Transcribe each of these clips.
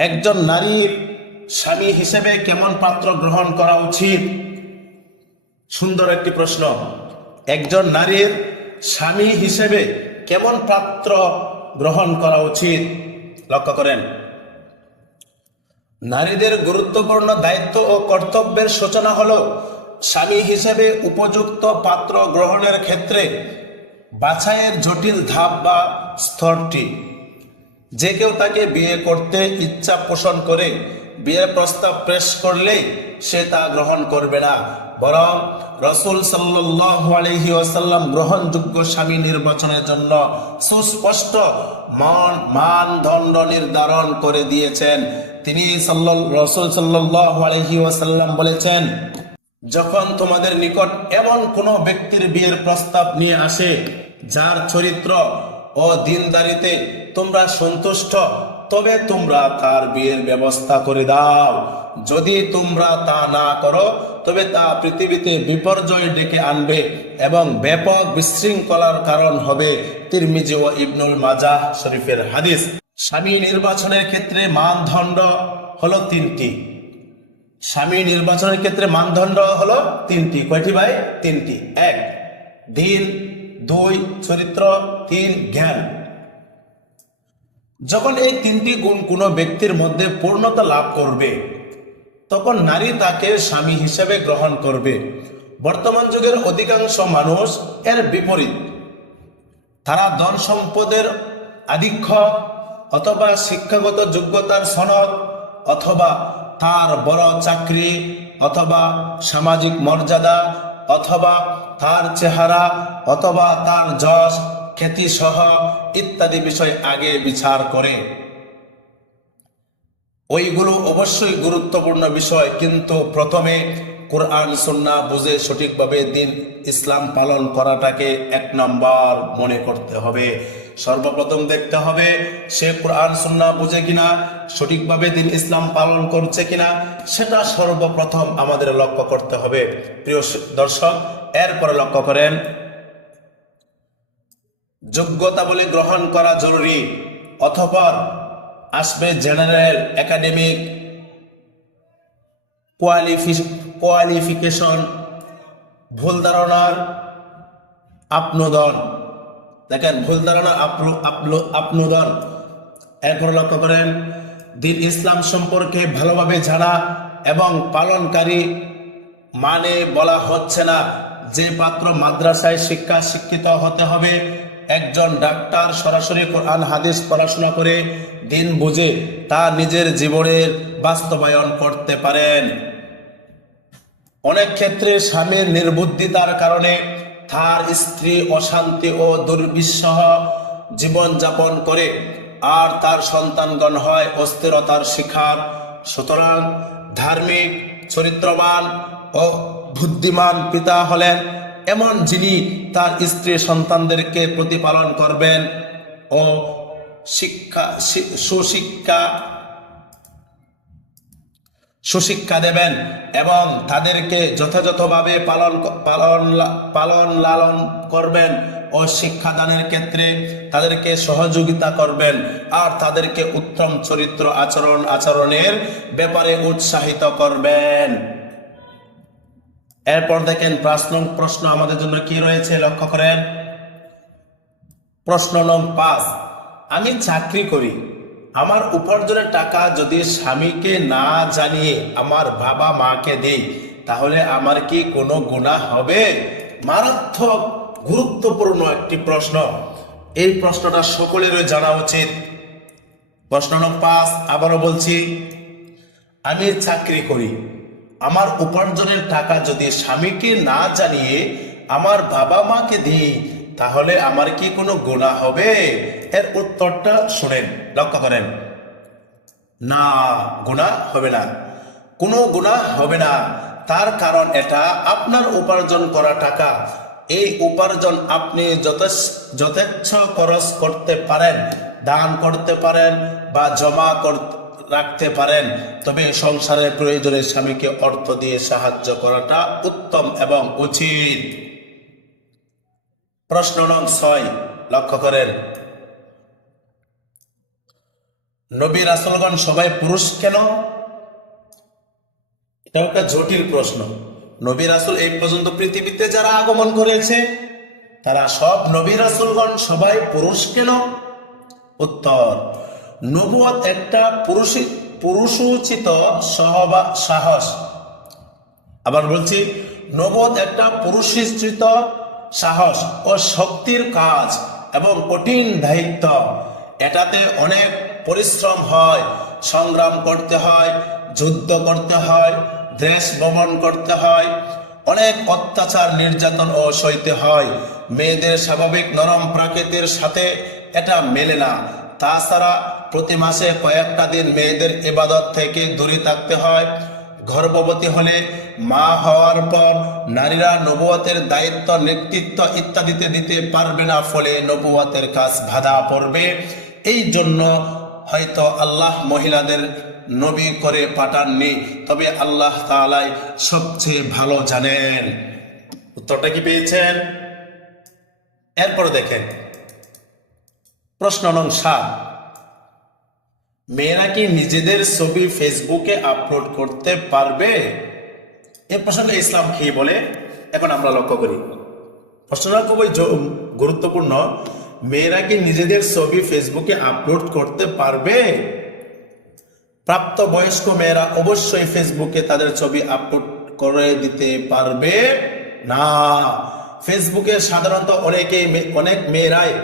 একজন নারীর স্বামী হিসেবে কেমন পাত্র গ্রহণ করা উচিত? সুন্দর একটি প্রশ্ন। একজন নারীর স্বামী হিসেবে কেমন পাত্র গ্রহণ করা উচিত? লক্ষ্য করেন। নারীদের গুরুত্বপূর্ণ দায়িত্ব ও কর্তব্যের সূচনা হল স্বামী হিসেবে উপযুক্ত পাত্র গ্রহণের ক্ষেত্রে বাছাইয়ের জটিল ধাপ বা স্তরটি। যে কেউ তাকে বিয়ে করতে ইচ্ছা পোষণ করে, বিয়ের প্রস্তাব পেশ করলেই সে তা গ্রহণ করবে না। বরং রসুল ওয়াসাল্লাম গ্রহণযোগ্য স্বামী নির্বাচনের জন্য সুস্পষ্ট মান, মানদণ্ড নির্ধারণ করে দিয়েছেন। তিনি রসুল আলহি ওয়াসাল্লাম বলেছেন, যখন তোমাদের নিকট এমন কোনো ব্যক্তির বিয়ের প্রস্তাব নিয়ে আসে, যার চরিত্র ও দিনদারিতে তোমরা সন্তুষ্ট, তবে তোমরা তার বিয়ের ব্যবস্থা করে দাও। যদি তোমরা তা না করো, তবে তা পৃথিবীতে বিপর্যয় ডেকে আনবে এবং ব্যাপক বিশৃঙ্খলার কারণ হবে তিরমিজি ও ইবনুল মাজাহ শরীফের হাদিস। স্বামী নির্বাচনের ক্ষেত্রে মানদণ্ড হলো তিনটি। স্বামী নির্বাচনের ক্ষেত্রে মানদণ্ড হলো তিনটি। কয়টি ভাই? তিনটি। এক, দিন দুই, চরিত্র, তিন, জ্ঞান। যখন এই তিনটি গুণ কোনো ব্যক্তির মধ্যে পূর্ণতা লাভ করবে, তখন নারী তাকে স্বামী হিসেবে গ্রহণ করবে। বর্তমান যুগের অধিকাংশ মানুষ এর বিপরীত। তারা ধন সম্পদের আধিক্য অথবা শিক্ষাগত যোগ্যতার সনদ অথবা তার বড় চাকরি অথবা সামাজিক মর্যাদা অথবা তার চেহারা অথবা তার যশ খ্যাতি সহ ইত্যাদি বিষয় আগে বিচার করে। ওইগুলো অবশ্যই গুরুত্বপূর্ণ বিষয়, কিন্তু প্রথমে কোরআন সুন্না বুঝে সঠিকভাবে দিন ইসলাম পালন করাটাকে এক নম্বর মনে করতে হবে। সর্বপ্রথম দেখতে হবে, সে কোরআন সুন্না বুঝে কিনা, সঠিকভাবে দিন ইসলাম পালন করছে কিনা, সেটা সর্বপ্রথম আমাদের লক্ষ্য করতে হবে। প্রিয় দর্শক, এরপরে লক্ষ্য করেন যোগ্যতা বলে গ্রহণ করা জরুরি অথবা আসবে জেনারেল একাডেমিক কোয়ালিফি কোয়ালিফিকেশন, ভুল ধারণার আপনোদন। দেখেন, ভুল ধারণার আপনোদন। এরপর লক্ষ্য করেন, দিন ইসলাম সম্পর্কে ভালোভাবে জানা এবং পালনকারী মানে বলা হচ্ছে না। যে পাত্র মাদ্রাসায় শিক্ষা শিক্ষিত হতে হবে একজন ডাক্তার সরাসরি কোরআন, হাদিস পড়াশোনা করে দিন বুঝে তা নিজের জীবনের বাস্তবায়ন করতে পারেন। অনেক ক্ষেত্রে স্বামীর নির্বুদ্ধিতার কারণে তার স্ত্রী অশান্তি ও দুর্বিষহ জীবনযাপন করে আর তার সন্তানগণ হয় অস্থিরতার শিকার। সুতরাং ধার্মিক, চরিত্রবান ও বুদ্ধিমান পিতা হলেন এমন যিনি তার স্ত্রী সন্তানদেরকে প্রতিপালন করবেন ও শিক্ষা সুশিক্ষা সুশিক্ষা দেবেন এবং তাদেরকে যথাযথভাবে পালন পালন পালন লালন করবেন ও শিক্ষাদানের ক্ষেত্রে তাদেরকে সহযোগিতা করবেন আর তাদেরকে উত্তম চরিত্র আচরণ, আচরণের ব্যাপারে উৎসাহিত করবেন। এরপর দেখেন প্রশ্ন প্রশ্ন আমাদের জন্য কি রয়েছে লক্ষ্য করেন। প্রশ্ন নং পাঁচ, আমি চাকরি করি। আমার উপার্জনের টাকা যদি স্বামীকে না জানিয়ে আমার বাবা মাকে দেই, তাহলে আমার কি কোনো গুণা হবে? মারাত্মক, গুরুত্বপূর্ণ একটি প্রশ্ন। এই প্রশ্নটা সকলেরই জানা উচিত। প্রশ্ন নং পাঁচ, আবারও বলছি, আমি চাকরি করি। আমার উপার্জনের টাকা যদি স্বামীকে না জানিয়ে আমার বাবা মাকে দিই, তাহলে আমার কি কোনো গুণা হবে? এর উত্তরটা শুনেন, লক্ষ্য করেন। না গুণা হবে না। কোনো গুণা হবে না। তার কারণ এটা আপনার উপার্জন করা টাকা। এই উপার্জন আপনি যথেচ্ছ খরচ করতে পারেন, দান করতে পারেন বা জমা করতে রাখতে পারেন, তবে সংসারের প্রয়োজনে স্বামীকে অর্থ দিয়ে সাহায্য করাটা উত্তম এবং উচিত। প্রশ্ন নং ছয়, লক্ষ্য করেন। নবী রাসুলগণ সবাই পুরুষ কেন? এটা একটা জটিল প্রশ্ন। নবী রাসুল এই পর্যন্ত পৃথিবীতে যারা আগমন করেছে, তারা সব নবী রাসুলগণ সবাই পুরুষ কেন? উত্তর নবুয়ত একটা পুরুষী পুরুষোচিত সহবা সাহস। আবার বলছি নবদ একটা পুরুষিত সাহস ও শক্তির কাজ এবং কঠিন দায়িত্ব। এটাতে অনেক পরিশ্রম হয়, সংগ্রাম করতে হয়, যুদ্ধ করতে হয়, দেশ ভ্রমণ করতে হয়, অনেক অত্যাচার নির্যাতন ও সইতে হয়। মেয়েদের স্বাভাবিক নরম প্রাকৃতির সাথে এটা মেলে না। তাছাড়া প্রতি মাসে কয়েকটা দিন মেয়েদের এবাদত থেকে দূরে থাকতে হয়। গর্ভবতী হলে মা হওয়ার পর নারীরা নবুয়তের দায়িত্ব, নেতৃত্ব ইত্যাদিতে দিতে পারবে না, ফলে নবুয়তের কাজ বাধা পড়বে। এই জন্য হয়তো আল্লাহ মহিলাদের নবী করে পাঠাননি, তবে আল্লাহ তাআলাই সবচেয়ে ভালো জানেন। উত্তরটা কি পেয়েছেন? এরপরে দেখেন। প্রশ্ন নং সাত। মেয়েরা কি নিজেদের ছবি ফেসবুকে আপলোড করতে পারবে? এ প্রসঙ্গে ইসলাম কি বলে? এখন আমরা লক্ষ্য করি। প্রশ্নটা খুবই গুরুত্বপূর্ণ। মেয়েরা কি নিজেদের ছবি ফেসবুকে আপলোড করতে পারবে? প্রাপ্ত বয়স্ক মেয়েরা অবশ্যই ফেসবুকে তাদের ছবি আপলোড করে দিতে পারবে। না। ফেসবুকে সাধারণত অনেকেই অনেক মেয়েরাই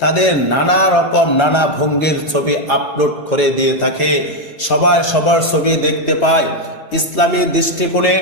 তাদের নানা রকম নানা ভঙ্গির ছবি আপলোড করে দিয়ে থাকে। সবাই সবার ছবি দেখতে পায়। ইসলামী দৃষ্টিকোণে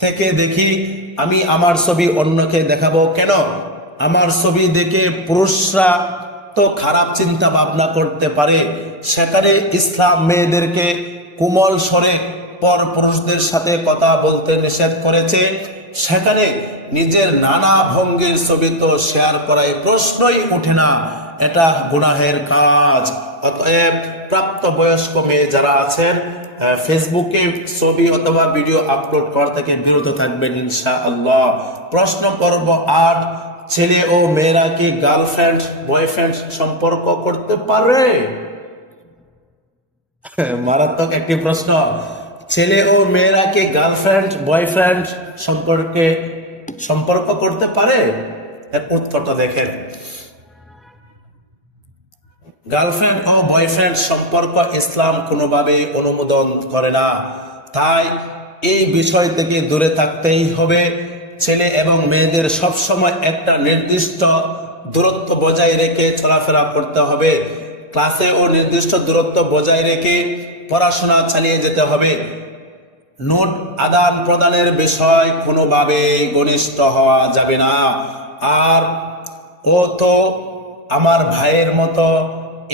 থেকে দেখি, আমি আমার ছবি অন্যকে দেখাবো কেন? আমার ছবি দেখে পুরুষরা তো খারাপ চিন্তা ভাবনা করতে পারে। সেখানে ইসলাম মেয়েদেরকে কোমল স্বরে পর পুরুষদের সাথে কথা বলতে নিষেধ করেছে। সেখানে নিজের নানা ভঙ্গির ছবি তো শেয়ার করায় প্রশ্নই ওঠে না। এটা গুনাহের কাজ। অতএব প্রাপ্ত বয়স্ক মেয়ে যারা আছেন ফেসবুকে ছবি অথবা ভিডিও আপলোড করা থেকে বিরত থাকবেন ইনশা আল্লাহ প্রশ্ন পর্ব আট, ছেলে ও মেয়েরা কি গার্লফ্রেন্ড বয়ফ্রেন্ড সম্পর্ক করতে পারে? মারাত্মক একটি প্রশ্ন। ছেলে ও মেয়েরা কি গার্লফ্রেন্ড বয়ফ্রেন্ড সম্পর্কে সম্পর্ক করতে পারে? এর উত্তরটা দেখেন। গার্লফ্রেন্ড ও বয়ফ্রেন্ড সম্পর্ক ইসলাম কোনোভাবে অনুমোদন করে না। তাই এই বিষয় থেকে দূরে থাকতেই হবে। ছেলে এবং মেয়েদের সবসময় একটা নির্দিষ্ট দূরত্ব বজায় রেখে চলাফেরা করতে হবে। ক্লাসে ও নির্দিষ্ট দূরত্ব বজায় রেখে পড়াশোনা চালিয়ে যেতে হবে। নোট আদান প্রদানের বিষয় কোনোভাবে ঘনিষ্ঠ হওয়া যাবে না। আর ও তো আমার ভাইয়ের মতো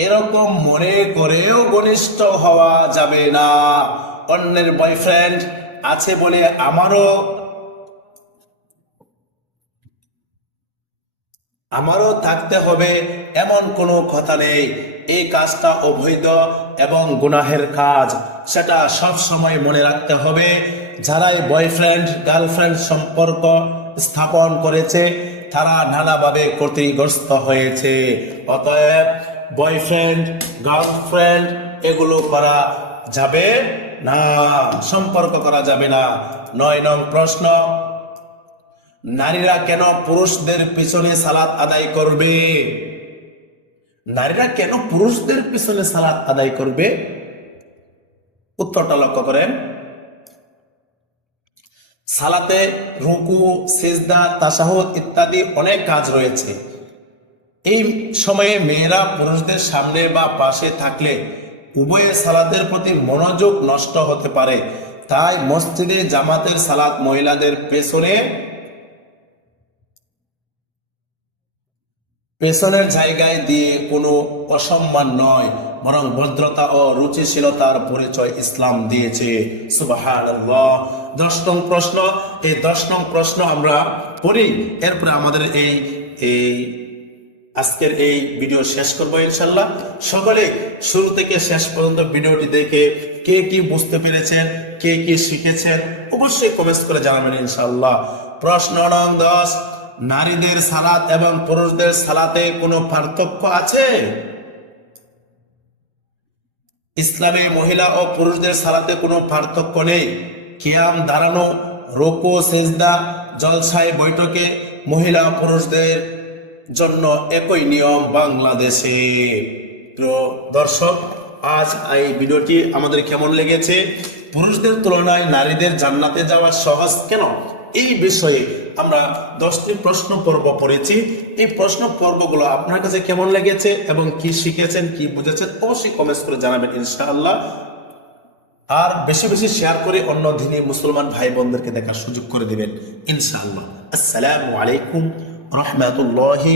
এরকম মনে করেও ঘনিষ্ঠ হওয়া যাবে না। অন্যের বয়ফ্রেন্ড আছে বলে আমারও আমারও থাকতে হবে, এমন কোনো কথা নেই। এই কাজটা অবৈধ এবং গুনাহের কাজ। সেটা সব সময় মনে রাখতে হবে, যারাই বয়ফ্রেন্ড, গার্লফ্রেন্ড সম্পর্ক স্থাপন করেছে, তারা নানাভাবে ক্ষতিগ্রস্ত হয়েছে। অতএব বয়ফ্রেন্ড, গার্লফ্রেন্ড, এগুলো করা যাবে না, সম্পর্ক করা যাবে না। নয় নং প্রশ্ন, নারীরা কেন পুরুষদের পিছনে সালাত আদায় করবে? নারীরা কেন পুরুষদের পিছনে সালাত আদায় করবে? উত্তরটা লক্ষ্য করেন। সালাতে রুকু, সেজদা, তাসাহুদ ইত্যাদি অনেক কাজ রয়েছে। এই সময়ে মেয়েরা পুরুষদের সামনে বা পাশে থাকলে উভয়ের সালাতের প্রতি মনোযোগ নষ্ট হতে পারে। তাই মসজিদে জামাতের সালাত মহিলাদের পেছনে পেছনের জায়গায় দিয়ে কোনো অসম্মান নয়, বরং ভদ্রতা ও রুচিশীলতার পরিচয় ইসলাম দিয়েছে। সুবাহান দশ নং প্রশ্ন, এই দশ নং প্রশ্ন আমরা পড়ি, এরপরে আমাদের এই এই আজকের এই ভিডিও শেষ করব ইনশাল্লাহ সকলে শুরু থেকে শেষ পর্যন্ত ভিডিওটি দেখে কে কি বুঝতে পেরেছেন, কে কি শিখেছেন, অবশ্যই কমেন্ট করে জানাবেন ইনশাল্লাহ প্রশ্ন নং দশ নারীদের সালাত এবং পুরুষদের সালাতে কোনো পার্থক্য আছে? ইসলামে মহিলা ও পুরুষদের সালাতে কোনো পার্থক্য নেই। কিয়াম, দাঁড়ানো, রোকো, সেজদা, জলসায় বৈঠকে মহিলা পুরুষদের জন্য একই নিয়ম বাংলাদেশে। প্রিয় দর্শক, আজ এই ভিডিওটি আমাদের কেমন লেগেছে? পুরুষদের তুলনায় নারীদের জান্নাতে যাওয়া সহজ কেন? এই বিষয়ে আমরা দশটি প্রশ্ন পর্ব পড়েছি। এই প্রশ্ন পর্বগুলো আপনার কাছে কেমন লেগেছে এবং কি শিখেছেন, কি বুঝেছেন, অবশ্যই কমেন্টস করে জানাবেন ইনশাআল্লাহ। আর বেশি বেশি শেয়ার করে অন্য দিনী মুসলমান ভাই বোনদেরকে দেখার সুযোগ করে দেবেন ইনশাআল্লাহ। আসসালামু আলাইকুম রহমতুল্লাহি